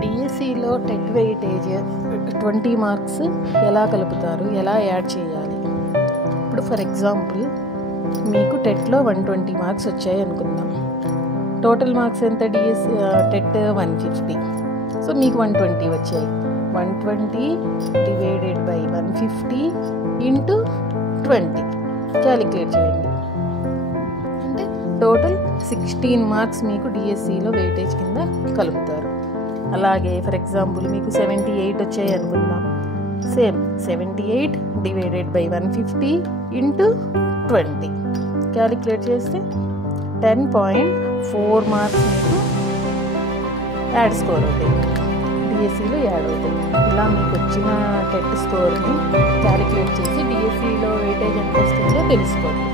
డిఎస్సిలో TET weightage 20 marks ఎలా కలుపుతారు, ఎలా యాడ్ చేయాలి? ఇప్పుడు ఫర్ ఎగ్జాంపుల్ మీకు టెట్లో 120 మార్క్స్ వచ్చాయి అనుకుందాం. టోటల్ మార్క్స్ ఎంత డిఎస్సి టెట్ 150. సో మీకు 120 వచ్చాయి. 120 డివైడెడ్ బై 150 ఇంటూ 20 క్యాలిక్యులేట్ చేయండి. అంటే టోటల్ 16 మార్క్స్ మీకు డిఎస్సిలో వెయిటేజ్ కింద కలుపుతారు. అలాగే ఫర్ ఎగ్జాంపుల్ మీకు 78 వచ్చాయి అనుకుందాం. Same 78 divided by 150 into 20 calculate చేస్తే 10.4 మార్క్స్ మీకు యాడ్ స్కోర్ అవుతాయి, డిఎస్సిలో యాడ్ అవుతాయి. ఇలా మీకు వచ్చిన టెట్ స్కోర్ని క్యాలిక్యులేట్ చేసి డిఎస్సిలో వెయిటేజ్ ఎంత వస్తుందో తెలుసుకోండి.